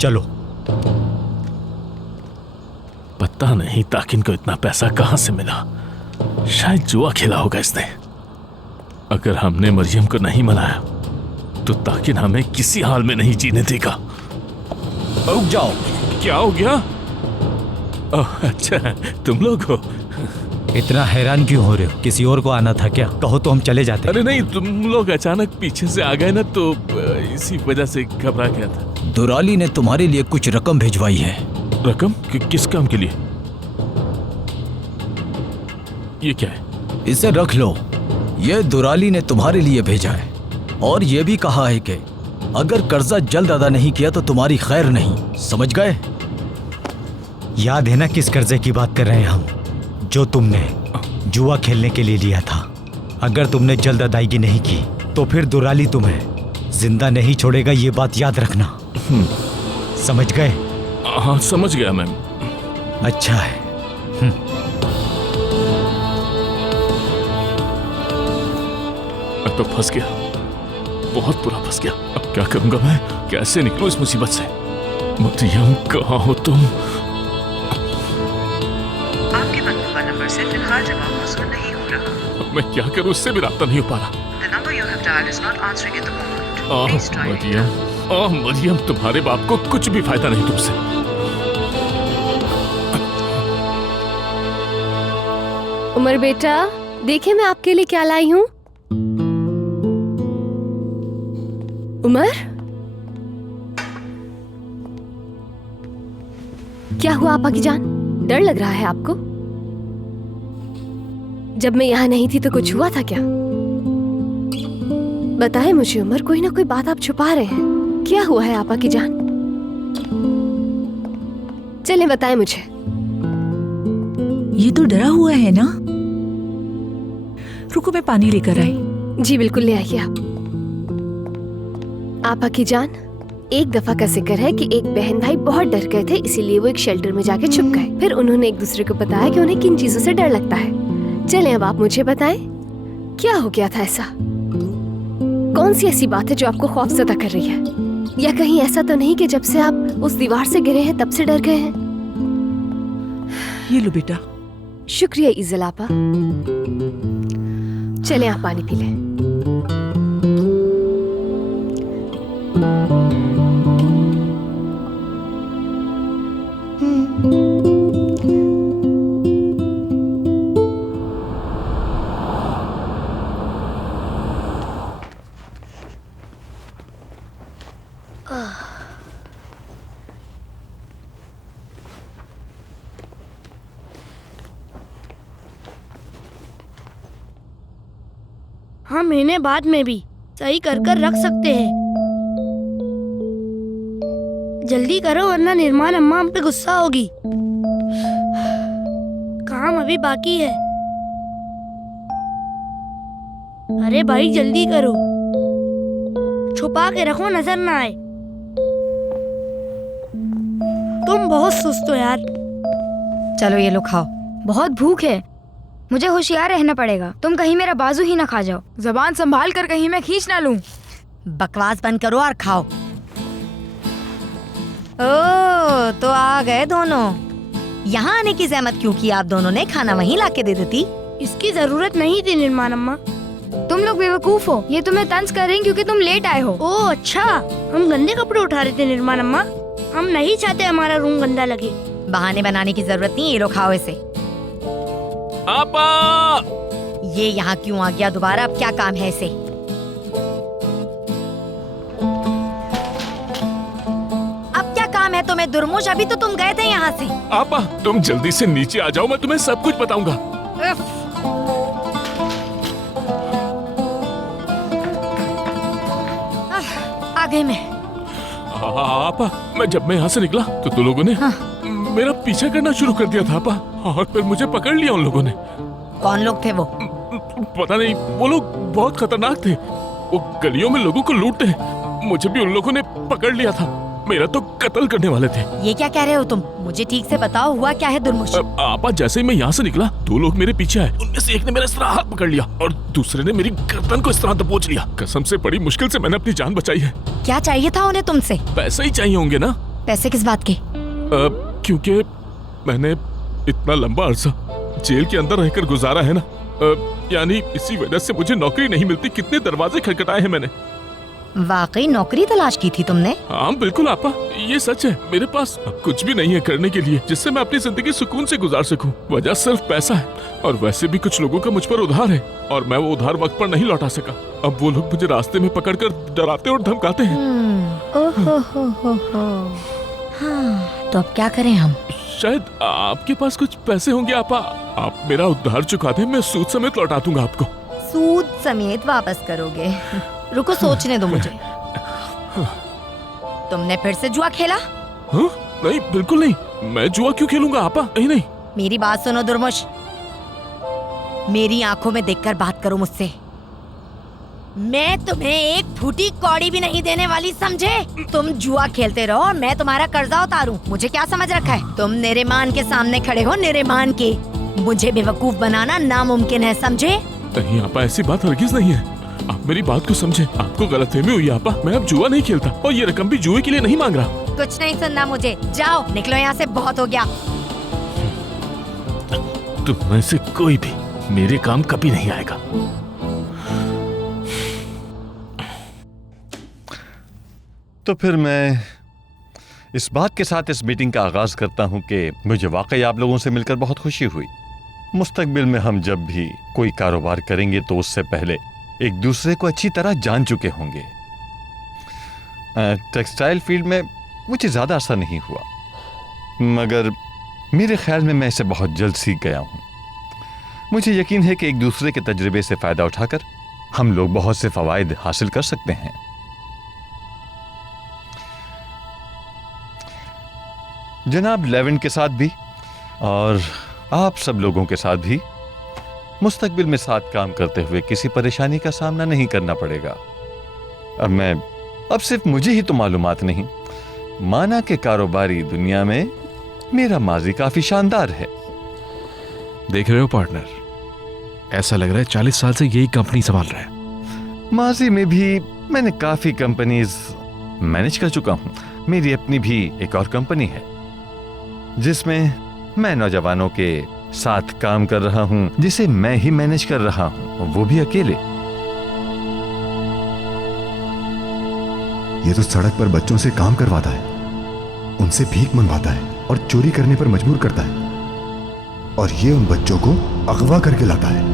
चलो। पता नहीं ताकिन को इतना पैसा कहां से मिला। शायद जुआ खेला होगा इसने। अगर हमने मरियम को नहीं मनाया तो ताकिन हमें किसी हाल में नहीं जीने देगा। रुक जाओ। क्या हो गया? ओह अच्छा, तुम लोग हो। इतना हैरान क्यों हो रहे हो? किसी और को आना था क्या? कहो तो हम चले जाते। अरे नहीं, तुम लोग अचानक पीछे से आ गए ना, तो इसी वजह से घबरा गया था। दुराली ने तुम्हारे लिए कुछ रकम भिजवाई है। रकम? किस काम के लिए? ये क्या है? इसे रख लो। ये दुराली ने तुम्हारे लिए भेजा है और ये भी कहा है कि अगर कर्जा जल्द अदा नहीं किया तो तुम्हारी खैर नहीं। समझ गए? याद है ना किस कर्जे की बात कर रहे हैं हम? जो तुमने जुआ खेलने के लिए लिया था। अगर तुमने जल्द अदायगी नहीं की तो फिर दुराली तुम्हें जिंदा नहीं छोड़ेगा, ये बात याद रखना। समझ गए? हाँ समझ गया मैम। अच्छा है। अब तो फंस गया, बहुत बुरा फंस गया। अब क्या करूंगा मैं? कैसे निकलूं इस मुसीबत से? मरियम कहाँ हो तुम? आपके बनने वाला नंबर से फिलहाल जवाब मौसूल नहीं हो रहा। अब मैं क्या करूं? उससे भी रास्ता नहीं हो पा रहा। The number you have dialed is not answering at the moment. Please try again. Maryam, तुम्हारे बाप को कुछ भी फायदा नहीं तुमसे। उमर बेटा, देखिए मैं आपके लिए क्या लाई हूँ। उमर, क्या हुआ आपा की जान? डर लग रहा है आपको? जब मैं यहाँ नहीं थी तो कुछ हुआ था क्या? बताएं मुझे उमर, कोई ना कोई बात आप छुपा रहे हैं। क्या हुआ है आपा की जान? चलें बताएं मुझे। ये तो डरा हुआ है ना। रुको मैं पानी लेकर आई। जी बिल्कुल, ले आइए आप। आपा की जान, एक दफा का जिक्र है कि एक बहन भाई बहुत डर गए थे, इसीलिए वो एक शेल्टर में जाके छुप गए। फिर उन्होंने एक दूसरे को बताया कि उन्हें किन चीजों से डर लगता है। चलें अब आप मुझे बताएं, क्या हो गया था ऐसा? कौन सी ऐसी बात है जो आपको खौफजदा कर रही है? या कहीं ऐसा तो नहीं कि जब से आप उस दीवार से गिरे हैं तब से डर गए हैं? ये लो बेटा। शुक्रिया इज़ल आपा। चलें आप पानी पी लें। हम इन्हें बाद में भी सही कर रख सकते हैं। जल्दी करो वरना निर्माण अम्मा हम पे गुस्सा होगी। काम अभी बाकी है। अरे भाई जल्दी करो, छुपा के रखो, नजर ना आए। तुम बहुत सुस्त हो यार। चलो ये लो खाओ। बहुत भूख है, मुझे होशियार रहना पड़ेगा। तुम कहीं मेरा बाजू ही ना खा जाओ। जबान संभाल कर कहीं मैं खींच ना लूं। बकवास बंद करो और खाओ। ओह, तो आ गए दोनों। यहाँ आने की जहमत क्यों की आप दोनों ने? खाना वहीं लाके दे देती। इसकी जरूरत नहीं थी निर्माण अम्मा। तुम लोग बेवकूफ हो, ये तुम्हें तंज कर रही हैं क्योंकि तुम लेट आए हो। ओह अच्छा, हम गंदे कपड़े उठा रहे थे निर्माण अम्मा। हम नहीं चाहते हमारा रूम गंदा लगे। बहाने बनाने की जरूरत नहीं, ये लो खाओ इसे। आपा! ये यहाँ क्यों आ गया दोबारा? अब क्या काम है इसे? अब क्या काम है तुम्हें दुर्मुश? अभी तो तुम गए थे यहाँ से। आपा, तुम जल्दी से नीचे आ जाओ, मैं तुम्हें सब कुछ बताऊंगा। आ गई मैं। आपा, जब मैं यहाँ से निकला तो तुम लोगों ने मेरा पीछा करना शुरू कर दिया था आपा, और फिर मुझे पकड़ लिया उन लोगों ने। कौन लोग थे वो? पता नहीं, वो लोग बहुत खतरनाक थे। वो गलियों में लोगों को लूटते हैं। मुझे भी उन लोगों ने पकड़ लिया था। मेरा तो कत्ल करने वाले थे। ये क्या कह रहे हो तुम? मुझे ठीक से बताओ, हुआ क्या है दुर्मुश? आपा, जैसे ही मैं यहाँ से निकला दो लोग मेरे पीछे आए। उनमें से एक ने मेरा इस तरह हाथ पकड़ लिया और दूसरे ने मेरी गर्दन को इस तरह दबोच लिया। कसम से बड़ी मुश्किल से मैंने अपनी जान बचाई है। क्या चाहिए था उन्हें तुमसे? पैसे ही चाहिए होंगे ना। पैसे किस बात के? क्योंकि मैंने इतना लंबा अरसा जेल के अंदर रहकर गुजारा है ना, यानी इसी वजह से मुझे नौकरी नहीं मिलती। कितने दरवाजे खटखटाए हैं मैंने। वाकई नौकरी तलाश की थी तुमने? हाँ बिल्कुल आपा, ये सच है। मेरे पास कुछ भी नहीं है करने के लिए जिससे मैं अपनी जिंदगी सुकून से गुजार सकूं। वजह सिर्फ पैसा है, और वैसे भी कुछ लोगों का मुझ पर उधार है और मैं वो उधार वक्त पर नहीं लौटा सका। अब वो लोग मुझे रास्ते में पकड़कर डराते और धमकाते हैं। ओहो हो। हाँ, तो अब क्या करें हम? शायद आपके पास कुछ पैसे होंगे आपा। आप मेरा उधार चुका दें, मैं सूद समेत लौटा दूंगा आपको। सूद समेत वापस करोगे? रुको, सोचने दो मुझे। तुमने फिर से जुआ खेला? हाँ? नहीं बिल्कुल नहीं। मैं जुआ क्यों खेलूंगा आपा? नहीं। मेरी बात सुनो दुर्मुश, मेरी आंखों में देखकर बात करो मुझसे। मैं तुम्हें एक फूटी कौड़ी भी नहीं देने वाली, समझे? तुम जुआ खेलते रहो और मैं तुम्हारा कर्जा उतारूं। मुझे क्या समझ रखा है? तुम निरेमान के सामने खड़े हो, निरेमान के। मुझे बेवकूफ बनाना नामुमकिन है, समझे? नहीं आपा, ऐसी बात हरगिज नहीं है। आप मेरी बात को समझे। आपको गलतफहमी हुई आपा। मैं अब जुआ नहीं खेलता और ये रकम भी जुए के लिए नहीं मांग रहा। कुछ नहीं सुनना मुझे, जाओ निकलो यहाँ से, बहुत हो गया। तुम में से कोई भी मेरे काम कभी नहीं आएगा। तो फिर मैं इस बात के साथ इस मीटिंग का आगाज करता हूं कि मुझे वाकई आप लोगों से मिलकर बहुत खुशी हुई। मुस्तकबिल में हम जब भी कोई कारोबार करेंगे तो उससे पहले एक दूसरे को अच्छी तरह जान चुके होंगे। टेक्सटाइल फील्ड में मुझे ज्यादा असर नहीं हुआ, मगर मेरे ख्याल में मैं इसे बहुत जल्द सीख गया हूं। मुझे यकीन है कि एक दूसरे के तजुर्बे से फायदा उठाकर हम लोग बहुत से फवायद हासिल कर सकते हैं। जनाब लेवेंट के साथ भी और आप सब लोगों के साथ भी मुस्तकबिल में साथ काम करते हुए किसी परेशानी का सामना नहीं करना पड़ेगा। अब सिर्फ मुझे ही तो मालूमात नहीं, माना कि कारोबारी दुनिया में मेरा माजी काफी शानदार है। देख रहे हो पार्टनर, ऐसा लग रहा है 40 साल से यही कंपनी संभाल रहा है। माजी में भी मैंने काफी कंपनीज मैनेज कर चुका हूं। मेरी अपनी भी एक और कंपनी है जिसमें मैं नौजवानों के साथ काम कर रहा हूं, जिसे मैं ही मैनेज कर रहा हूं, वो भी अकेले। ये तो सड़क पर बच्चों से काम करवाता है, उनसे भीख मंगवाता है और चोरी करने पर मजबूर करता है, और ये उन बच्चों को अगवा करके लाता है।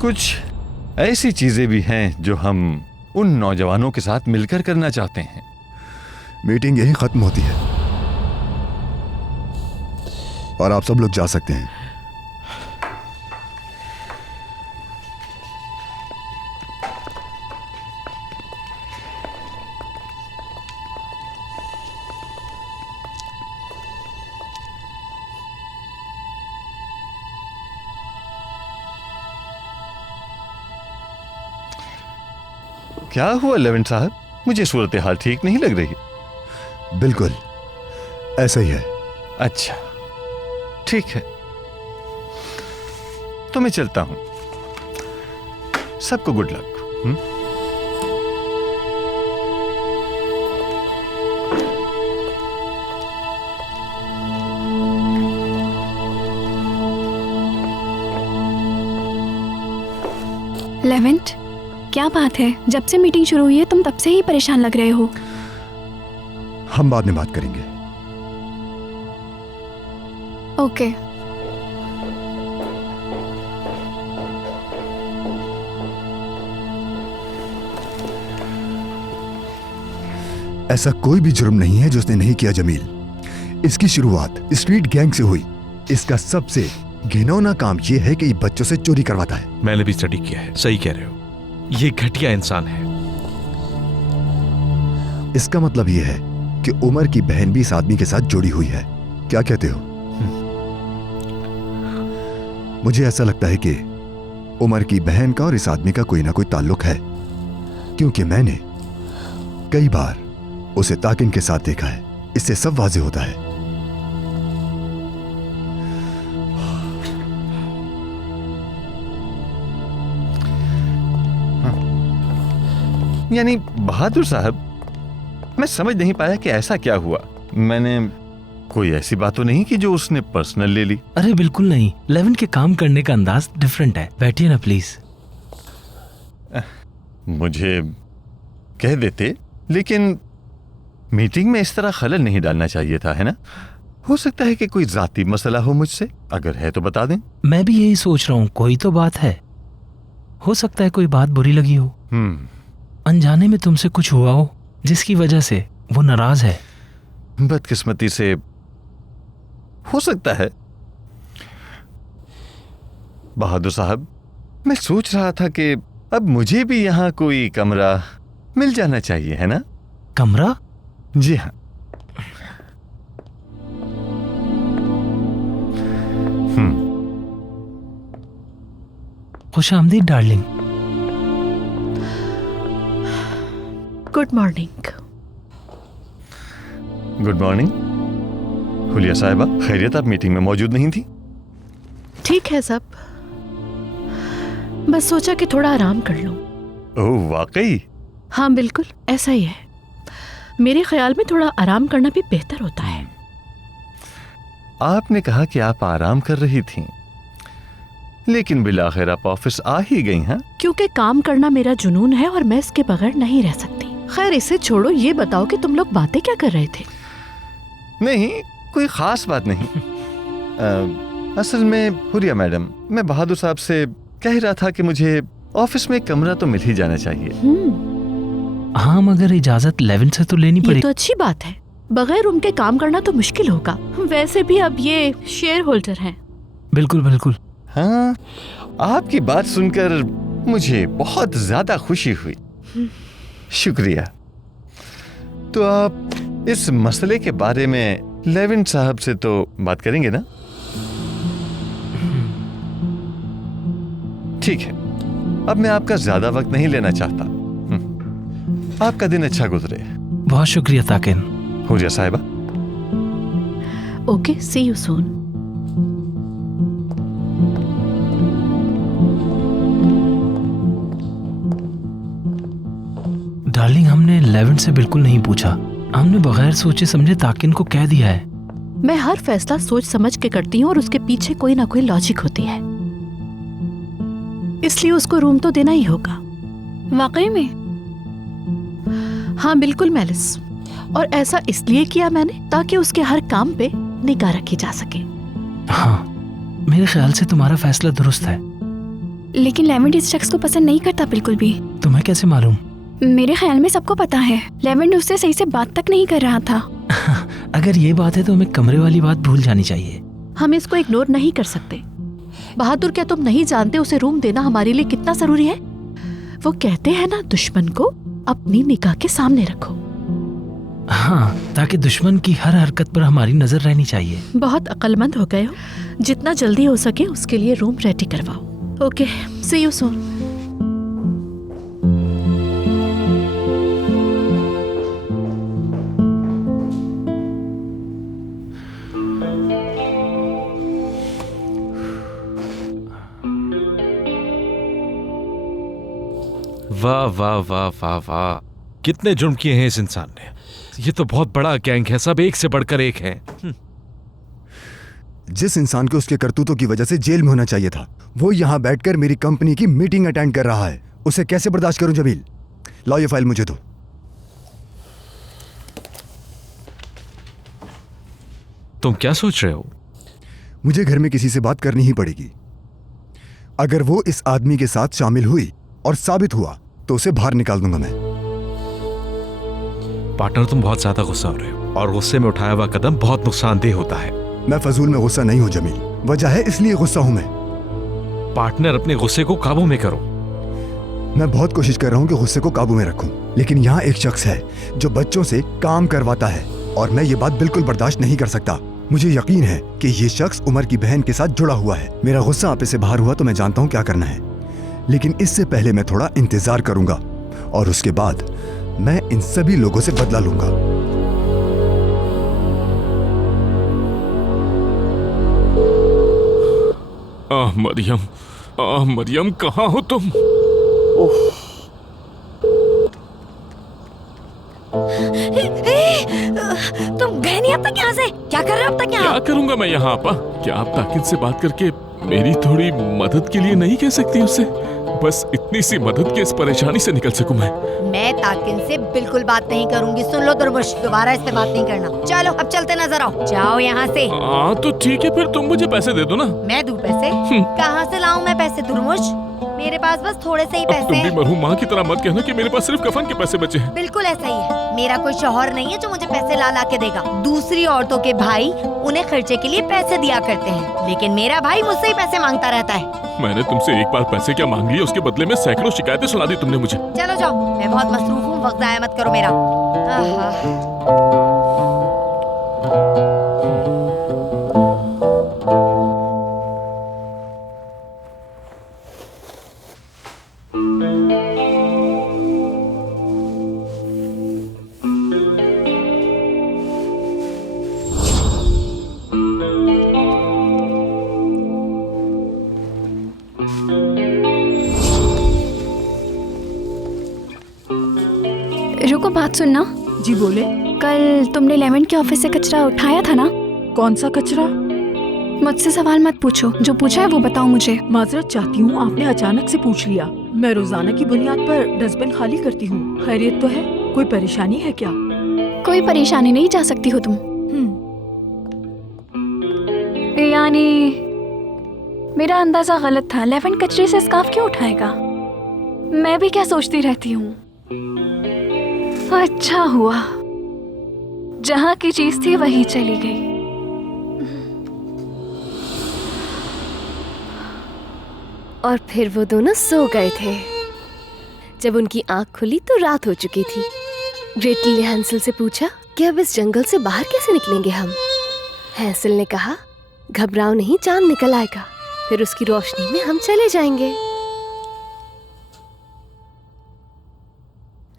कुछ ऐसी चीजें भी हैं जो हम उन नौजवानों के साथ मिलकर करना चाहते हैं। मीटिंग यही खत्म होती है और आप सब लोग जा सकते हैं। क्या हुआ लेवेंट साहब? मुझे सूरत हाल ठीक नहीं लग रही। बिल्कुल ऐसा ही है। अच्छा ठीक है, तो मैं चलता हूं। सबको गुड लक। लेवेंट, क्या बात है? जब से मीटिंग शुरू हुई है तुम तब से ही परेशान लग रहे हो। हम बाद में बात करेंगे। ओके। ऐसा कोई भी जुर्म नहीं है जो उसने नहीं किया जमील। इसकी शुरुआत स्ट्रीट गैंग से हुई। इसका सबसे घिनौना काम यह है कि ये बच्चों से चोरी करवाता है। मैंने भी स्टडी किया है, सही कह रहे हो, ये घटिया इंसान है। इसका मतलब यह है कि उमर की बहन भी इस आदमी के साथ जुड़ी हुई है। क्या कहते हो? मुझे ऐसा लगता है कि उमर की बहन का और इस आदमी का कोई ना कोई ताल्लुक है, क्योंकि मैंने कई बार उसे ताकिन के साथ देखा है। इससे सब वाज़ेह होता है। यानी बहादुर साहब, मैं समझ नहीं पाया कि ऐसा क्या हुआ। मैंने कोई ऐसी बात तो नहीं कि जो उसने पर्सनल ले ली? अरे बिल्कुल नहीं, लेविन के काम करने का अंदाज डिफरेंट है। बैठिए ना प्लीज। मुझे कह देते, लेकिन मीटिंग में इस तरह खलल नहीं डालना चाहिए था, है ना? हो सकता है कि कोई जाती मसला हो मुझसे, अगर है तो बता दें। मैं भी यही सोच रहा हूँ, कोई तो बात है। हो सकता है कोई बात बुरी लगी हो, अनजाने में तुमसे कुछ हुआ हो जिसकी वजह से वो नाराज है। बदकिस्मती से हो सकता है। बहादुर साहब, मैं सोच रहा था कि अब मुझे भी यहाँ कोई कमरा मिल जाना चाहिए, है ना? कमरा? जी हाँ। खुश आमदीद darling. Good morning. Good morning. हुलिया साहिबा, खैरियत? आप मीटिंग में मौजूद नहीं थी? ठीक है सब, बस सोचा कि थोड़ा आराम कर लूं। ओह वाकई? हाँ बिल्कुल ऐसा ही है। मेरे ख्याल में थोड़ा आराम करना भी बेहतर होता है। आपने कहा कि आप आराम कर रही थीं, लेकिन बिलाखिर आप ऑफिस आ ही गई हैं। क्योंकि काम करना मेरा जुनून है और मैं इसके बगैर नहीं रह सकती। खैर इसे छोड़ो, ये बताओ कि तुम लोग बातें क्या कर रहे थे? नहीं, कोई खास बात नहीं। असल में हुरिया मैडम, मैं बहादुर साहब से कह रहा था कि मुझे ऑफिस में कमरा तो मिल ही जाना चाहिए। हाँ, मगर इजाजत लेविन से तो लेनी पड़ेगी। ये तो अच्छी बात है, बगैर उनके काम करना तो मुश्किल होगा। वैसे भी अब ये शेयर होल्डर हैं। बिल्कुल बिल्कुल। हाँ, आपकी बात सुनकर मुझे बहुत ज्यादा खुशी हुई। शुक्रिया। तो आप इस मसले के बारे में लेविन साहब से तो बात करेंगे ना? ठीक है, अब मैं आपका ज्यादा वक्त नहीं लेना चाहता। आपका दिन अच्छा गुजरे। बहुत शुक्रिया ताकिन। हुरिया साहिबा। Okay, see you soon. Darling, हमने लेविन से बिल्कुल नहीं पूछा। हमने बगैर सोचे समझे ताकिन को कह दिया है। मैं हर फैसला सोच समझ के करती हूँ और उसके पीछे कोई ना कोई लॉजिक होती है, इसलिए उसको रूम तो देना ही होगा। वाकई में? हाँ बिल्कुल मेलिस, और ऐसा इसलिए किया मैंने ताकि उसके हर काम पे निगाह रखी जा सके। हाँ, मेरे ख्याल से तुम्हारा फैसला दुरुस्त है। लेकिन लेविन इस शख्स को पसंद नहीं करता बिल्कुल भी। तुम्हें कैसे मालूम? मेरे ख्याल में सबको पता है। लेविन उससे सही से बात तक नहीं कर रहा था। अगर ये बात है तो हमें कमरे वाली बात भूल जानी चाहिए। हम इसको इग्नोर नहीं कर सकते। बहादुर, क्या तुम नहीं जानते उसे रूम देना हमारे लिए कितना जरूरी है? वो कहते हैं ना, दुश्मन को अपनी निगाह के सामने रखो। हाँ, ताकि दुश्मन की हर हरकत पर हमारी नजर रहनी चाहिए। बहुत अक्लमंद हो गए हो। जितना जल्दी हो सके उसके लिए रूम रेडी करवाओ। Okay, see you soon. वाह वाह वाह वाह वाह, कितने जुर्म किए हैं इस इंसान ने। ये तो बहुत बड़ा गैंग है, सब एक से बढ़कर एक है। जिस इंसान को उसके करतूतों की वजह से जेल में होना चाहिए था, वो यहाँ बैठकर मेरी कंपनी की मीटिंग अटेंड कर रहा है। उसे कैसे बर्दाश्त करूं? जमील, लाओ ये फाइल मुझे दो। तुम क्या सोच रहे हो? मुझे घर में किसी से बात करनी ही पड़ेगी। अगर वो इस आदमी के साथ शामिल हुई और साबित हुआ तो उसे बाहर निकाल दूंगा मैं। पार्टनर, तुम बहुत ज्यादा गुस्सा हो रहे हो और गुस्से में उठाया हुआ कदम बहुत नुकसानदेह होता है। मैं फजूल में गुस्सा नहीं हूं जमील, वजह है इसलिए गुस्सा हूं मैं। पार्टनर, अपने गुस्से को काबू में करो। मैं बहुत कोशिश कर रहा हूं कि गुस्से को काबू में रखूं, लेकिन यहाँ एक शख्स है जो बच्चों से काम करवाता है और मैं ये बात बिल्कुल बर्दाश्त नहीं कर सकता। मुझे यकीन है कि ये शख्स उमर की बहन के साथ जुड़ा हुआ है। मेरा गुस्सा आप से बाहर हुआ तो मैं जानता हूँ क्या करना है, लेकिन इससे पहले मैं थोड़ा इंतजार करूंगा और उसके बाद मैं इन सभी लोगों से बदला लूंगा। मरियम कहाँ हो तुम? तुम गए नहीं अब तक यहाँ से? क्या कर रहे हो अब तक यहाँ? क्या करूंगा मैं यहाँ आपा? क्या आप ताकिद से बात करके मेरी थोड़ी मदद के लिए नहीं कह सकती उससे? बस इतनी सी मदद के इस परेशानी से निकल सकूं मैं ताकिन से बिल्कुल बात नहीं करूंगी। सुन लो दुर्मुश, दोबारा इससे बात नहीं करना। चलो अब चलते नजर आओ, जाओ यहाँ से। हाँ तो ठीक है, फिर तुम मुझे पैसे दे दो ना। मैं दूं पैसे? कहाँ से लाऊं मैं पैसे दुर्मुश? मेरे पास बस थोड़े से ही पैसे तुम हैं। भी मरहूम माँ की तरह मत कहना कि मेरे पास सिर्फ कफन के पैसे बचे हैं। बिल्कुल ऐसा ही है। मेरा कोई शौहर नहीं है जो मुझे पैसे ला के देगा। दूसरी औरतों के भाई उन्हें खर्चे के लिए पैसे दिया करते हैं, लेकिन मेरा भाई मुझसे ही पैसे मांगता रहता है। मैंने तुमसे एक बार पैसे क्या मांग लिए, उसके बदले में सैकड़ों शिकायतें सुना दी तुमने मुझे। चलो जाओ, मैं बहुत मसरूफ हूँ, वक्त जाया मत करो मेरा। रुको, बात सुनना। जी बोले। कल तुमने लेमन के ऑफिस से कचरा उठाया था ना? कौन सा कचरा? मुझसे सवाल मत पूछो, जो पूछा है वो बताओ मुझे। माजरत चाहती हूँ, आपने अचानक से पूछ लिया। मैं रोजाना की बुनियाद पर डस्टबिन खाली करती हूँ। खैरियत तो है? कोई परेशानी है क्या? कोई परेशानी नहीं, जा सकती हो तुम। यानी मेरा अंदाजा गलत था। लेमन कचरे से स्कार्फ क्यों उठाएगा? मैं भी क्या सोचती रहती हूँ। अच्छा हुआ, जहाँ की चीज थी वहीं चली गई। और फिर वो दोनों सो गए थे। जब उनकी आंख खुली तो रात हो चुकी थी। ग्रेटल ने हैंसल से पूछा कि अब इस जंगल से बाहर कैसे निकलेंगे हम। हैंसल ने कहा, घबराओ नहीं, चांद निकल आएगा, फिर उसकी रोशनी में हम चले जाएंगे।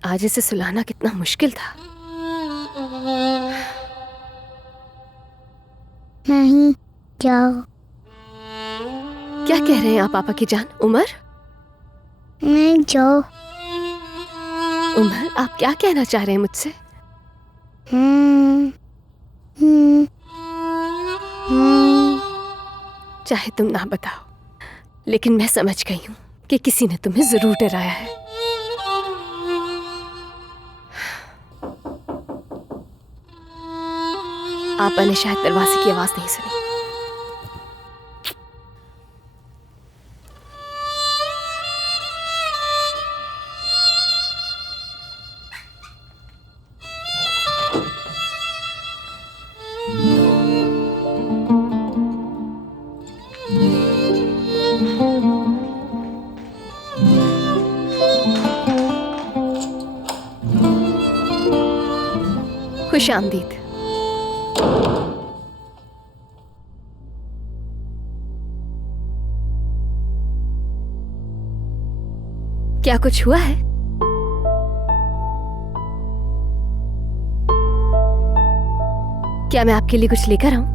आज इसे सुलाना कितना मुश्किल था। नहीं जाओ। क्या कह रहे हैं आप पापा की जान? उमर, नहीं जाओ। उमर, आप क्या कहना चाह रहे हैं मुझसे? चाहे तुम ना बताओ, लेकिन मैं समझ गई हूँ कि किसी ने तुम्हें जरूर डराया है। आपने शायद दरवाजे की आवाज नहीं सुनी। खुश आमदीद। क्या कुछ हुआ है? क्या मैं आपके लिए कुछ लेकर आऊं?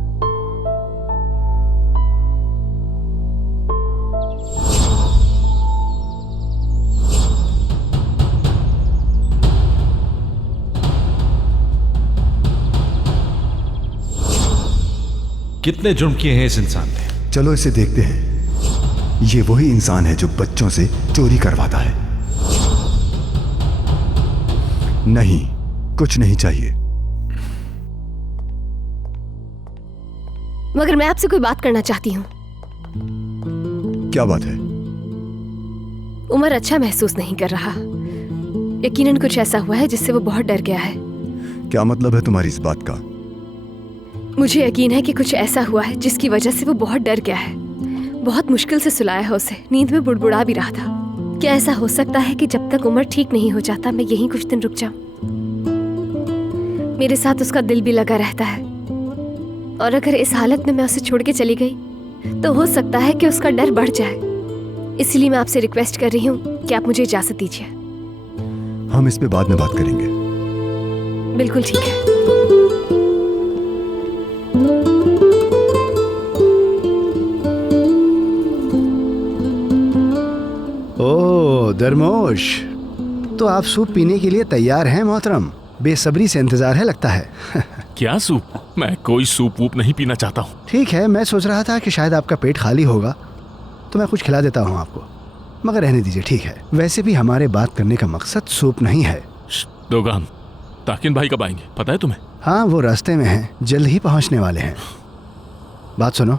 कितने जुर्म किए हैं इस इंसान ने? चलो इसे देखते हैं। ये वही इंसान है जो बच्चों से चोरी करवाता है। नहीं, कुछ नहीं चाहिए। मगर मैं आपसे कोई बात करना चाहती हूँ। क्या बात है? उमर अच्छा महसूस नहीं कर रहा। यकीनन कुछ ऐसा हुआ है जिससे वो बहुत डर गया है। क्या मतलब है तुम्हारी इस बात का? मुझे यकीन है कि कुछ ऐसा हुआ है जिसकी वजह से वो बहुत डर गया है। बहुत मुश्किल से सुलाया है उसे, नींद में बुड़बुड़ा भी रहा था। क्या ऐसा हो सकता है कि जब तक उमर ठीक नहीं हो जाता मैं यहीं कुछ दिन रुक जाऊं? मेरे साथ उसका दिल भी लगा रहता है और अगर इस हालत में मैं उसे छोड़ के चली गई तो हो सकता है कि उसका डर बढ़ जाए। इसलिए मैं आपसे रिक्वेस्ट कर रही हूँ कि आप मुझे इजाजत दीजिए। हम इस पे बाद में बात करेंगे। बिल्कुल ठीक है। ओह दरमोश, तो आप सूप पीने के लिए तैयार हैं मोहतरम? बेसब्री से इंतजार है लगता है। क्या सूप? मैं कोई सूप वूप नहीं पीना चाहता हूँ। ठीक है, मैं सोच रहा था कि शायद आपका पेट खाली होगा तो मैं कुछ खिला देता हूँ आपको, मगर रहने दीजिए। ठीक है, वैसे भी हमारे बात करने का मकसद सूप नहीं है। दोगान, ताकिन भाई कब आएंगे पता है तुम्हें? हाँ, वो रास्ते में हैं, जल्द ही पहुँचने वाले हैं। बात सुनो,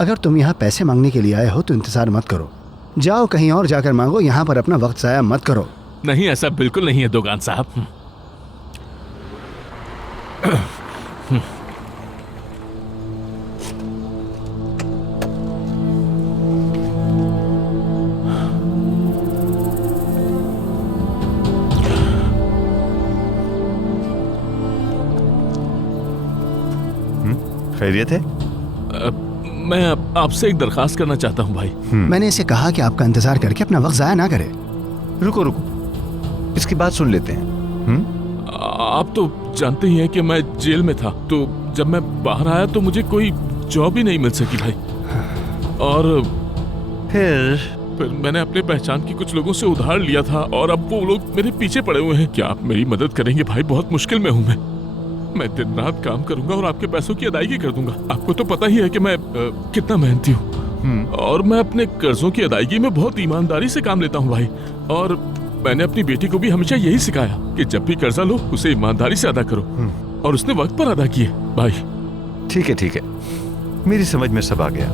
अगर तुम यहाँ पैसे मांगने के लिए आए हो तो इंतजार मत करो, जाओ कहीं और जाकर मांगो, यहाँ पर अपना वक्त जाया मत करो। नहीं, ऐसा बिल्कुल नहीं है दोगान साहब। खैरियत है? मैं आपसे एक दरखास्त करना चाहता हूँ भाई। मैंने इसे कहा कि आपका इंतजार करके अपना वक्त जाया ना करे। रुको रुको, इसकी बात सुन लेते हैं। आप तो जानते ही हैं कि मैं जेल में था, तो जब मैं बाहर आया तो मुझे कोई जॉब ही नहीं मिल सकी भाई। और फिर मैंने अपने पहचान की कुछ लोगों से उधार लिया था और अब वो लोग मेरे पीछे पड़े हुए हैं। क्या आप मेरी मदद करेंगे भाई? बहुत मुश्किल में हूँ मैं दिन रात काम करूंगा और आपके पैसों की अदायगी कर दूंगा। आपको तो पता ही है कि मैं कितना मेहनती हूँ और मैं अपने कर्जों की अदायगी में बहुत ईमानदारी से काम लेता हूँ भाई। और मैंने अपनी बेटी को भी हमेशा यही सिखाया कि जब भी कर्जा लो उसे ईमानदारी से अदा करो, और उसने वक्त पर अदा किए भाई। ठीक है, मेरी समझ में सब आ गया।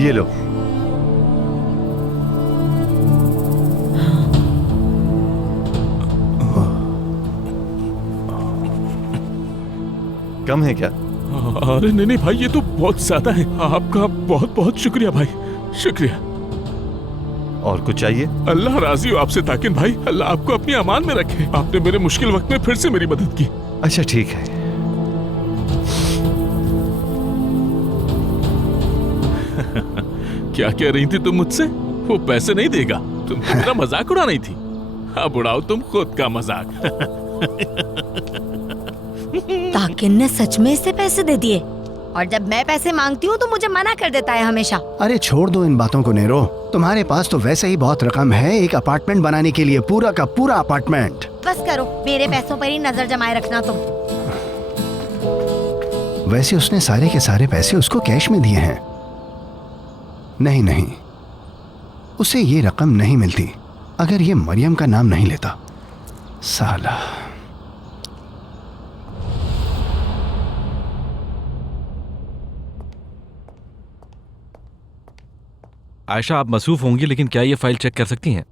ये लो। कम है क्या? अरे नहीं भाई, ये तो बहुत ज्यादा है। आपका बहुत बहुत शुक्रिया भाई, शुक्रिया। और कुछ चाहिए? अल्लाह राजी हो आपसे ताकिन भाई, अल्लाह आपको अपनी अमान में रखे। आपने मेरे मुश्किल वक्त में फिर से मेरी मदद की। अच्छा ठीक है। क्या कह रही थी तुम मुझसे? वो पैसे नहीं देगा? तुम मेरा मजाक उड़ा रही थी। अब उड़ाओ तुम खुद का मजाक। ताकिन ने सच में इससे पैसे दे दिए, और जब मैं पैसे मांगती हूँ तो मुझे मना कर देता है हमेशा। अरे छोड़ दो इन बातों को नेरो, तुम्हारे पास तो वैसे ही बहुत रकम है एक अपार्टमेंट बनाने के लिए, पूरा का पूरा अपार्टमेंट। बस करो, मेरे पैसों पर ही नजर जमाए रखना तुम। वैसे उसने सारे के सारे पैसे उसको कैश में दिए हैं। नहीं, उसे ये रकम नहीं मिलती अगर ये मरियम का नाम नहीं लेता। साला। आयशा, आप मसरूफ होंगी, लेकिन क्या ये फाइल चेक कर सकती हैं?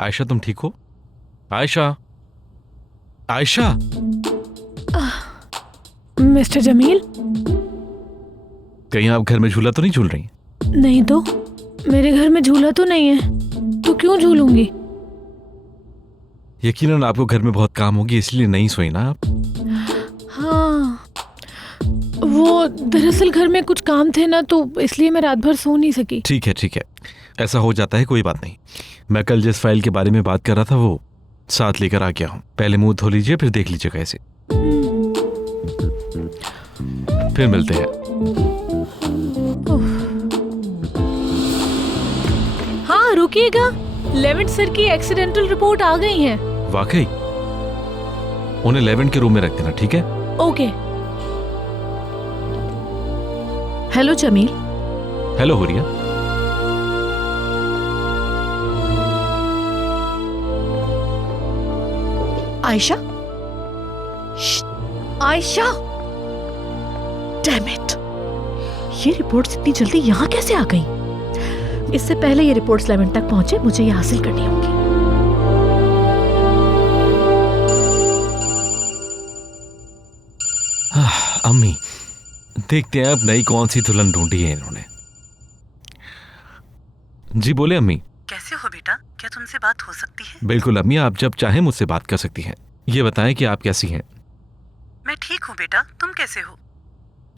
आयशा, तुम ठीक हो? आयशा, आयशा। मिस्टर जमील, कहीं आप घर में झूला तो नहीं झूल रही? नहीं तो, मेरे घर में झूला तो नहीं है, तो क्यों झूलूंगी? यकीनन आपको घर में बहुत काम होगी, इसलिए नहीं सोई ना आप? हाँ, वो दरअसल घर में कुछ काम थे ना, तो इसलिए मैं रात भर सो नहीं सकी। ठीक है, ऐसा हो जाता है, कोई बात नहीं। मैं कल जिस फाइल के बारे में बात कर रहा था वो साथ लेकर आ गया हूँ। पहले मुंह धो लीजिए, फिर देख लीजिएगा इसे। फिर मिलते हैं। हाँ रुकिएगा, लेवेंट सर की एक्सीडेंटल रिपोर्ट आ गई है। वाकई? उन्हें लेवेंट के रूम में रख देना, ठीक है? Okay. Hello Jameel. Hello Huriya. Ayesha, Ayesha, damn it, ये रिपोर्ट्स इतनी जल्दी यहाँ कैसे आ गई? इससे पहले ये रिपोर्ट्स 11 तक पहुंचे, मुझे ये हासिल करनी होगी। अम्मी, देखते हैं अब नई कौन सी दुल्हन ढूंढी है इन्होंने। जी बोले अम्मी। कैसे हो बेटा, क्या तुमसे बात हो सकती है? बिल्कुल अम्मी, आप जब चाहें मुझसे बात कर सकती हैं। ये बताएं कि आप कैसी हैं? मैं ठीक हूँ बेटा, तुम कैसे हो?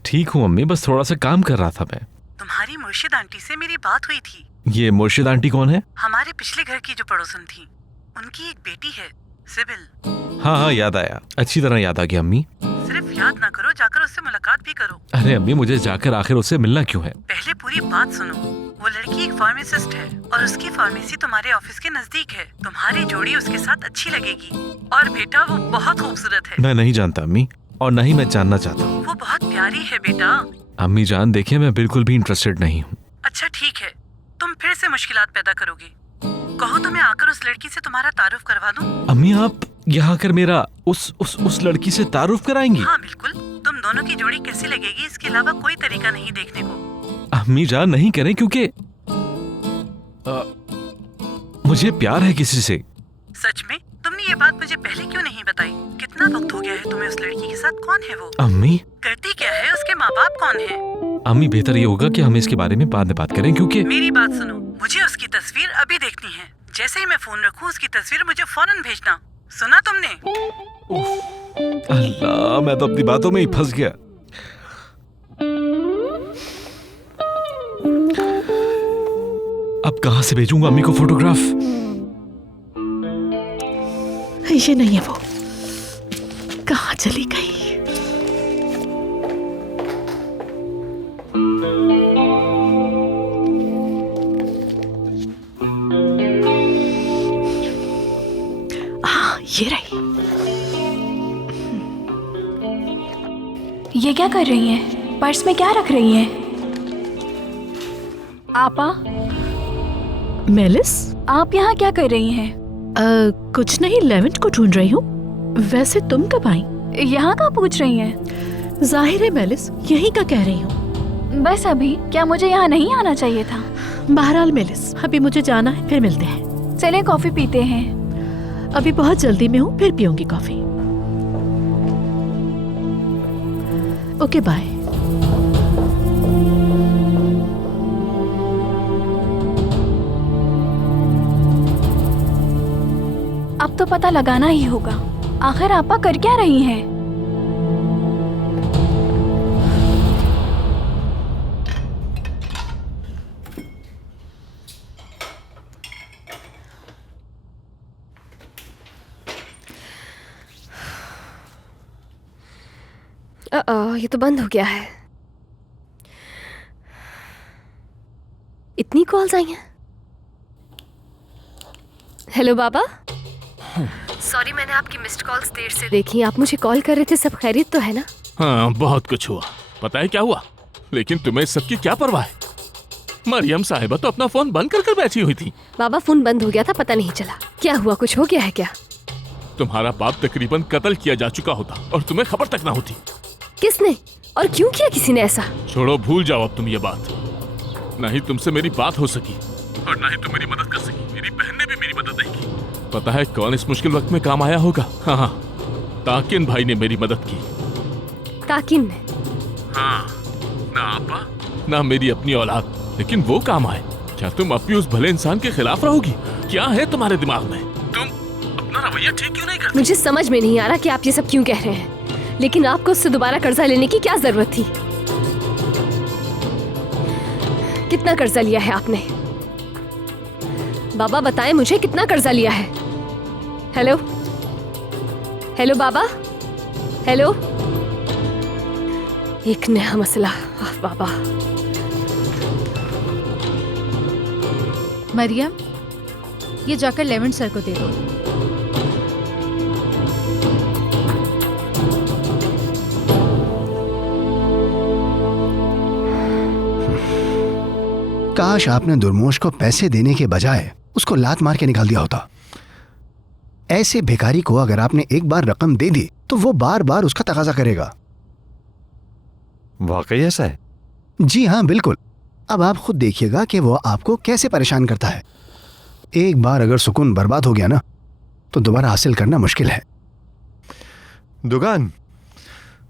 ठीक हूँ अम्मी, बस थोड़ा सा काम कर रहा था मैं। तुम्हारी मुर्शिद आंटी से मेरी बात हुई थी। ये मुर्शिद आंटी कौन है? हमारे पिछले घर की जो पड़ोसन थी, उनकी एक बेटी है, सिबिल। हाँ हाँ याद आया, अच्छी तरह याद आ गया अम्मी। सिर्फ याद ना करो, जाकर उससे मुलाकात भी करो। अरे अम्मी, मुझे जाकर आखिर उससे मिलना क्यों है? पहले पूरी बात सुनो। वो लड़की एक फार्मासिस्ट है और उसकी फार्मेसी तुम्हारे ऑफिस के नजदीक है। तुम्हारी जोड़ी उसके साथ अच्छी लगेगी। और बेटा वो बहुत खूबसूरत है। मैं नहीं जानता अम्मी, और न ही मैं जानना चाहता हूँ। वो बहुत प्यारी है बेटा। अम्मी जान देखिए, मैं बिल्कुल भी इंटरेस्टेड नहीं हूँ। अच्छा ठीक है, तुम फिर से मुश्किलात पैदा करोगे। कहो तो मैं आकर उस लड़की से तुम्हारा तारुफ करवा दूं? अम्मी आप यहाँ आकर मेरा उस लड़की से तारुफ कराएंगी? हाँ बिल्कुल, तुम दोनों की जोड़ी कैसी लगेगी इसके अलावा कोई तरीका नहीं देखने को। अम्मी जान नहीं करें, क्योंकि मुझे प्यार है किसी से। सच में? तुमने ये बात मुझे पहले क्यों नहीं बताई? कितना वक्त हो गया है तुम्हें उस लड़की के साथ? कौन है वो? अम्मी करती क्या है? उसके माँ बाप कौन है? अम्मी बेहतर ये होगा कि हम इसके बारे में बाद में बात करें, क्योंकि मेरी बात सुनो, मुझे उसकी तस्वीर अभी देखनी है। जैसे ही मैं फोन रखूं उसकी तस्वीर मुझे फौरन भेजना। सुना तुमने? अल्लाह, मैं तो अपनी बातों में ही फंस गया। अब कहां से भेजूंगा अम्मी को फोटोग्राफ? ये नहीं है वो, कहाँ चली गई? हाँ ये रही। ये क्या कर रही हैं? पर्स में क्या रख रही हैं? आपा, मेलिस, आप यहाँ क्या कर रही हैं? कुछ नहीं, 11 को ढूंढ रही हूँ। वैसे तुम कब आई? यहाँ का पूछ रही हैं? जाहिर है मेलिस, यही का कह रही हूँ। बस अभी, क्या मुझे यहाँ नहीं आना चाहिए था? बहरहाल मेलिस, अभी मुझे जाना है, फिर मिलते हैं। चले कॉफी पीते हैं। अभी बहुत जल्दी में हूँ, फिर पीऊंगी कॉफी। Okay bye. अब तो पता लगाना ही होगा, आखिर आपा कर क्या रही हैं? ये तो बंद हो गया है। इतनी कॉल्स आई हैं। हेलो बाबा, सॉरी मैंने आपकी मिस्ड कॉल्स देर से देखी। आप मुझे कॉल कर रहे थे, सब खैरियत तो है ना? हाँ बहुत कुछ हुआ, पता है क्या हुआ? लेकिन तुम्हें सबकी क्या परवाह है? मरियम साहिबा तो अपना फोन बंद कर बैठी हुई थी। बाबा फोन बंद हो गया था, पता नहीं चला। क्या हुआ, कुछ हो गया है क्या? तुम्हारा बाप तकरीबन कत्ल किया जा चुका होता और तुम्हें खबर तक ना होती। किसने और क्यों किया किसी ने ऐसा? छोड़ो, भूल जाओ अब तुम ये बात। ना ही तुमसे मेरी बात हो सकी और ना ही तुम मेरी मदद कर सकी। मेरी बहन ने भी मेरी मदद नहीं की। पता है कौन इस मुश्किल वक्त में काम आया होगा? हाँ, ताकिन भाई ने मेरी मदद की। ताकिन ने? हाँ, ना आपा ना मेरी अपनी औलाद, लेकिन वो काम आए। क्या तुम अपनी उस भले इंसान के खिलाफ रहोगी? क्या है तुम्हारे दिमाग में? तुम अपना रवैया ठीक क्यों नहीं करती? मुझे समझ में नहीं आ रहा कि आप ये सब क्यों कह रहे हैं, लेकिन आपको उससे दोबारा कर्जा लेने की क्या जरूरत थी? कितना कर्जा लिया है आपने? बाबा बताएं मुझे, कितना कर्जा लिया है? हेलो हेलो बाबा, हेलो। एक नया मसला। बाबा। मरियम, ये जाकर 11 सर को दे दो। काश आपने दुर्मोश को पैसे देने के बजाय उसको लात मार के निकाल दिया होता। ऐसे भिखारी को अगर आपने एक बार रकम दे दी तो वो बार बार उसका तकाजा करेगा। वाकई ऐसा है? जी हाँ बिल्कुल। अब आप खुद देखिएगा कि वो आपको कैसे परेशान करता है। एक बार अगर सुकून बर्बाद हो गया ना तो दोबारा हासिल करना मुश्किल है। दुगान,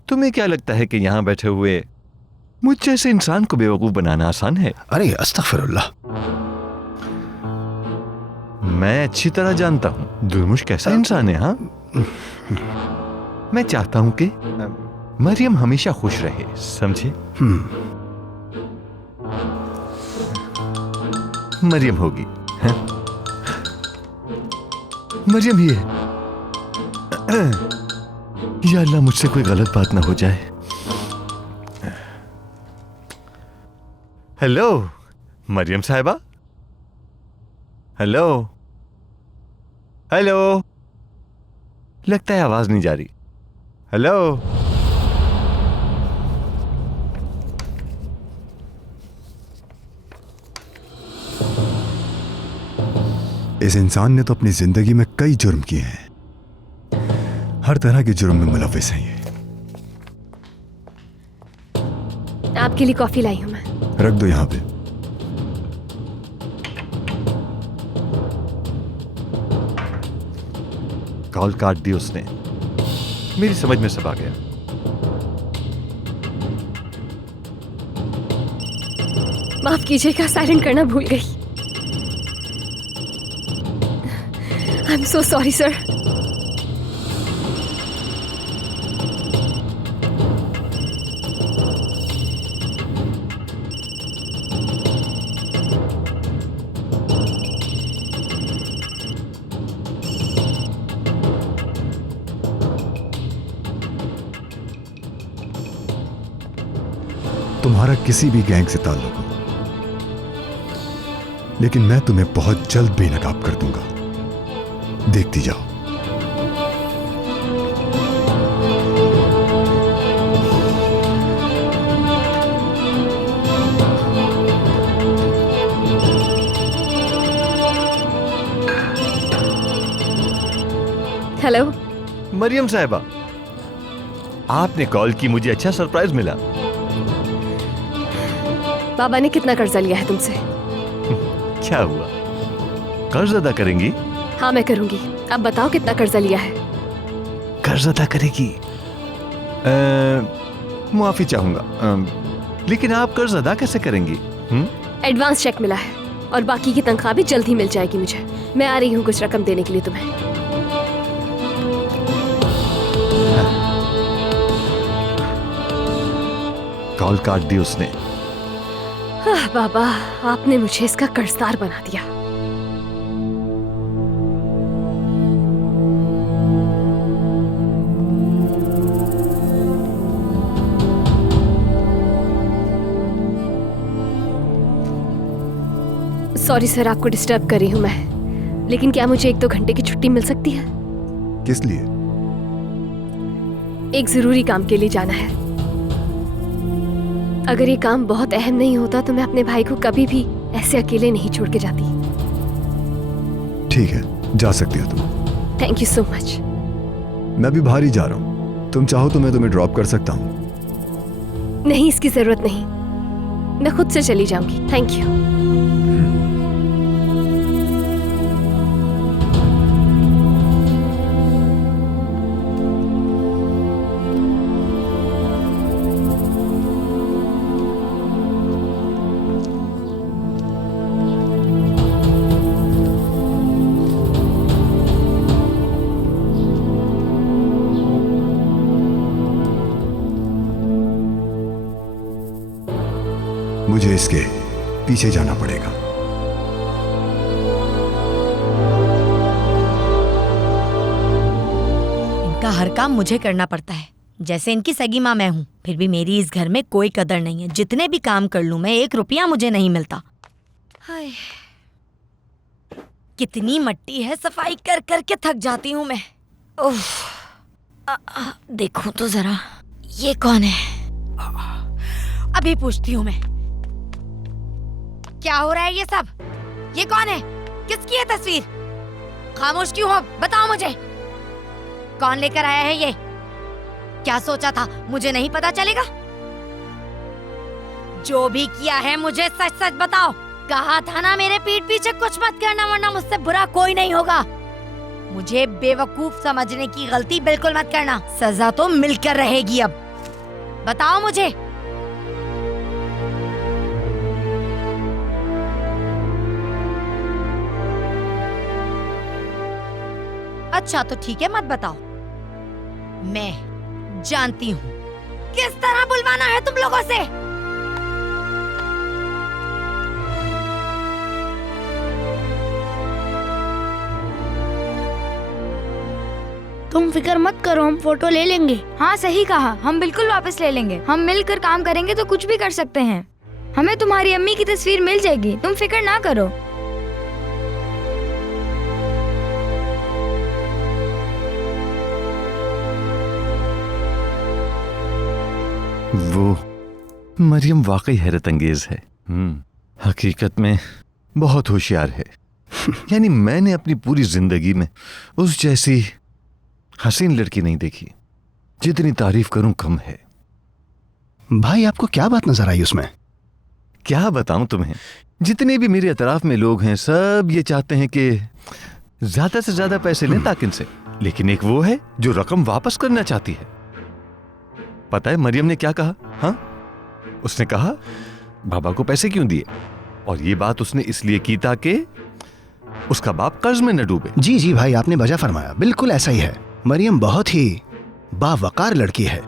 तुम्हें क्या लगता है कि यहाँ बैठे हुए मुझ जैसे इंसान को बेवकूफ बनाना आसान है? अरे अस्तगफिरुल्लाह, मैं अच्छी तरह जानता हूँ दुर्मुश कैसा इंसान है। हाँ, मैं चाहता हूँ कि मरियम हमेशा खुश रहे, समझे? मरियम होगी, है? मरियम ही है। या अल्लाह मुझसे कोई गलत बात ना हो जाए। हेलो मरियम साहिबा, हेलो हेलो, लगता है आवाज नहीं जा रही। हेलो, इस इंसान ने तो अपनी जिंदगी में कई जुर्म किए हैं, हर तरह के जुर्म में मुलविस है ये। आपके लिए कॉफी लाई हूं मैं। रख दो यहाँ पे। कॉल काट दी उसने, मेरी समझ में सब आ गया। माफ कीजिएगा, साइलेंट करना भूल गई। I am so sorry sir. तुम्हारा किसी भी गैंग से ताल्लुक हो, लेकिन मैं तुम्हें बहुत जल्द बेनकाब कर दूंगा, देखती जाओ। हेलो मरियम साहिबा, आपने कॉल की, मुझे अच्छा सरप्राइज मिला। बाबा ने कितना कर्जा लिया है तुमसे? क्या हुआ, कर्ज अदा करेंगी? हाँ मैं करूंगी। अब बताओ कितना कर्जा लिया है? कर्ज अदा करेगी? मुआफी चाहूंगा, लेकिन आप कर्ज अदा कैसे करेंगी? एडवांस चेक मिला है और बाकी की तनख्वाह भी जल्द ही मिल जाएगी मुझे। मैं आ रही हूँ कुछ रकम देने के लिए तुम्हें। कॉल काट दी उसने। बाबा, आपने मुझे इसका कर्जदार बना दिया। सॉरी सर, आपको डिस्टर्ब कर रही हूँ मैं, लेकिन क्या मुझे 1-2 घंटे की छुट्टी मिल सकती है? किस लिए? एक जरूरी काम के लिए जाना है। अगर ये काम बहुत अहम नहीं होता तो मैं अपने भाई को कभी भी ऐसे अकेले नहीं छोड़ के जाती। ठीक है, जा सकती हो तुम। Thank you so much. मैं भी बाहर ही जा रहा हूँ, तुम चाहो तो मैं तुम्हें ड्रॉप कर सकता हूँ। नहीं, इसकी जरूरत नहीं, मैं खुद से चली जाऊंगी। Thank you. मुझे इसके पीछे जाना पड़ेगा। इनका हर काम मुझे करना पड़ता है, जैसे इनकी सगी माँ मैं हूँ। फिर भी मेरी इस घर में कोई कदर नहीं है। जितने भी काम कर लूँ मैं, 1 रुपया मुझे नहीं मिलता। हाय, कितनी मट्टी है, सफाई कर कर के थक जाती हूँ मैं। उफ, देखूं तो जरा, ये कौन है? अभी पूछती हूँ मैं। क्या हो रहा है ये सब? ये कौन है? किसकी है तस्वीर? खामोश क्यों हो? बताओ मुझे, कौन लेकर आया है ये? क्या सोचा था मुझे नहीं पता चलेगा? जो भी किया है मुझे सच सच बताओ। कहा था ना मेरे पीठ पीछे कुछ मत करना, वरना मुझसे बुरा कोई नहीं होगा। मुझे बेवकूफ समझने की गलती बिल्कुल मत करना, सजा तो मिलकर रहेगी। अब बताओ मुझे। अच्छा तो ठीक है, मत बताओ। मैं जानती हूँ किस तरह बुलवाना है तुम लोगों से। तुम फिक्र मत करो, हम फोटो ले लेंगे। हाँ सही कहा, हम बिल्कुल वापस ले लेंगे। हम मिलकर काम करेंगे तो कुछ भी कर सकते हैं। हमें तुम्हारी अम्मी की तस्वीर मिल जाएगी, तुम फिक्र ना करो। वो मरियम वाकई हैरत अंगेज है। हकीकत में बहुत होशियार है। यानी मैंने अपनी पूरी जिंदगी में उस जैसी हसीन लड़की नहीं देखी। जितनी तारीफ करूं कम है। भाई आपको क्या बात नजर आई उसमें? क्या बताऊं तुम्हें, जितने भी मेरे अतराफ में लोग हैं सब ये चाहते हैं कि ज्यादा से ज्यादा पैसे लें ताकिन से, लेकिन एक वो है जो रकम वापस करना चाहती है। पता है मरियम ने क्या कहा? हाँ, उसने कहा बाबा को पैसे क्यों दिए, और ये बात उसने इसलिए की ताकि उसका बाप कर्ज में न डूबे। जी जी भाई, आपने वजह फरमाया, बिल्कुल ऐसा ही है। मरियम बहुत ही बावकार लड़की है,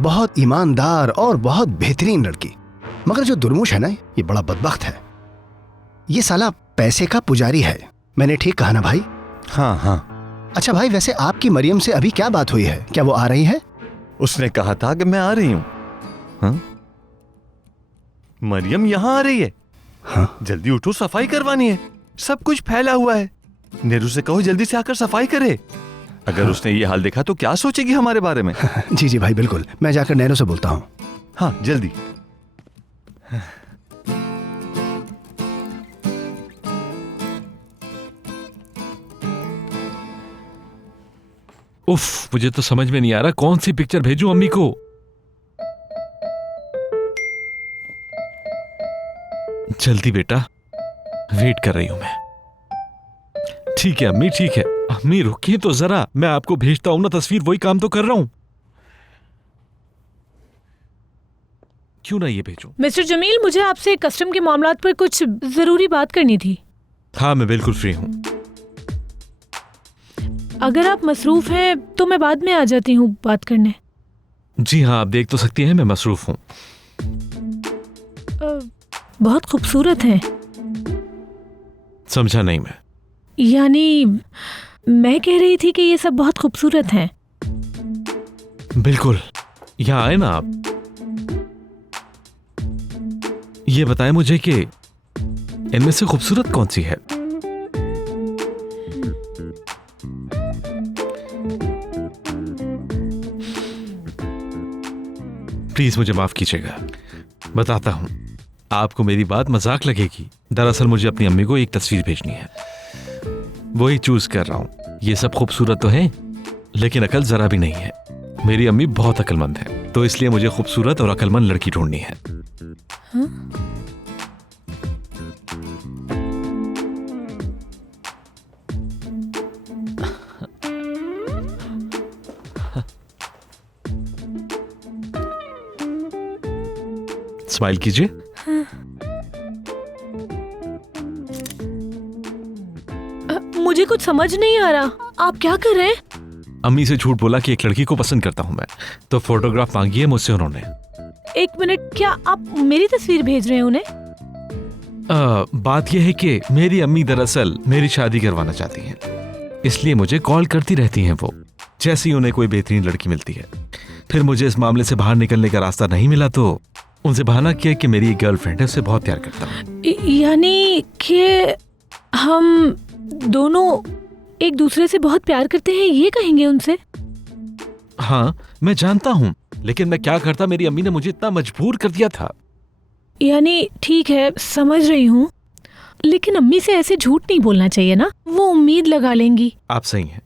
बहुत ईमानदार और बहुत बेहतरीन लड़की। मगर जो दुर्मुश है ना, ये बड़ा बदबख्त है। ये साला पैसे का पुजारी है। मैंने ठीक कहा ना भाई? हाँ हाँ। अच्छा भाई, वैसे आपकी मरियम से अभी क्या बात हुई है? क्या वो आ रही है? उसने कहा था कि मैं आ रही हूं। हाँ? मरियम यहां आ रही है। हाँ? जल्दी उठो, सफाई करवानी है। सब कुछ फैला हुआ है। नेहरू से कहो जल्दी से आकर सफाई करे। अगर उसने ये हाल देखा तो क्या सोचेगी हमारे बारे में? जी जी भाई बिल्कुल, मैं जाकर नेहरू से बोलता हूँ। हाँ जल्दी। उफ, मुझे तो समझ में नहीं आ रहा कौन सी पिक्चर भेजूं अम्मी को। जल्दी बेटा, वेट कर रही हूं मैं। ठीक है अम्मी, ठीक है। अम्मी रुकिए तो जरा, मैं आपको भेजता हूं ना तस्वीर, वही काम तो कर रहा हूं। क्यों ना ये भेजूं? मिस्टर जमील, मुझे आपसे कस्टम के मामलात पर कुछ जरूरी बात करनी थी। हाँ मैं बिल्कुल फ्री हूं। अगर आप मसरूफ हैं तो मैं बाद में आ जाती हूँ बात करने। जी हाँ, आप देख तो सकती हैं मैं मसरूफ हूं। बहुत खूबसूरत हैं। समझा नहीं मैं। यानी मैं कह रही थी कि ये सब बहुत खूबसूरत हैं। बिल्कुल, यहाँ आए ना आप। ये बताएं मुझे कि इनमें से खूबसूरत कौन सी है? प्लीज मुझे माफ कीजिएगा। बताता हूं, आपको मेरी बात मजाक लगेगी। दरअसल मुझे अपनी अम्मी को एक तस्वीर भेजनी है, वही चूज कर रहा हूं। ये सब खूबसूरत तो है लेकिन अकल जरा भी नहीं है। मेरी अम्मी बहुत अक्लमंद है, तो इसलिए मुझे खूबसूरत और अक्लमंद लड़की ढूंढनी है। स्माइल कीजिए। मुझे कुछ समझ नहीं आ रहा, आप क्या कर रहे हैं? अम्मी से झूठ बोला कि एक लड़की को पसंद करता हूं मैं, तो फोटोग्राफ मांगी है मुझसे उन्होंने। एक मिनट, क्या आप मेरी तस्वीर भेज रहे हैं उन्हें? बात यह है कि मेरी अम्मी दरअसल मेरी शादी करवाना चाहती हैं, इसलिए मुझे कॉल करती रहती हैं वो, जैसे ही उन्हें कोई बेहतरीन लड़की मिलती है। फिर मुझे इस मामले से बाहर निकलने का रास्ता नहीं मिला तो उनसे बहाना किया कि मेरी एक गर्लफ्रेंड है, उससे बहुत प्यार करता हूँ। यानी कि हम दोनों एक दूसरे से बहुत प्यार करते हैं, ये कहेंगे उनसे? हाँ मैं जानता हूँ, लेकिन मैं क्या करता, मेरी अम्मी ने मुझे इतना मजबूर कर दिया था। यानी ठीक है, समझ रही हूँ, लेकिन अम्मी से ऐसे झूठ नहीं बोलना चाहिए ना, वो उम्मीद लगा लेंगी। आप सही हैं,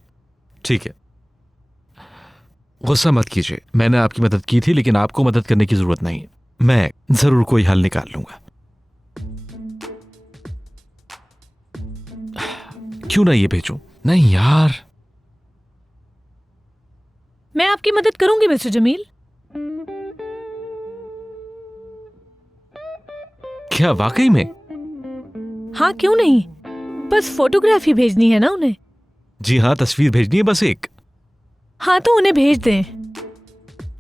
ठीक है, गुस्सा मत कीजिए। मैंने आपकी मदद की थी, लेकिन आपको मदद करने की जरूरत नहीं है। मैं जरूर कोई हल निकाल लूंगा। क्यों ना ये भेजूं? नहीं यार, मैं आपकी मदद करूंगी मिस्टर जमील। क्या वाकई में? हाँ क्यों नहीं, बस फोटोग्राफी भेजनी है ना उन्हें। जी हाँ, तस्वीर भेजनी है बस एक। हाँ तो उन्हें भेज दें।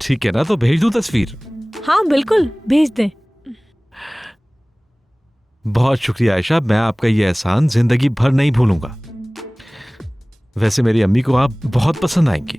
ठीक है ना, तो भेज दूं तस्वीर? हाँ बिल्कुल भेज दें। बहुत शुक्रिया आयशा, मैं आपका ये एहसान जिंदगी भर नहीं भूलूंगा। वैसे मेरी अम्मी को आप बहुत पसंद आएंगी।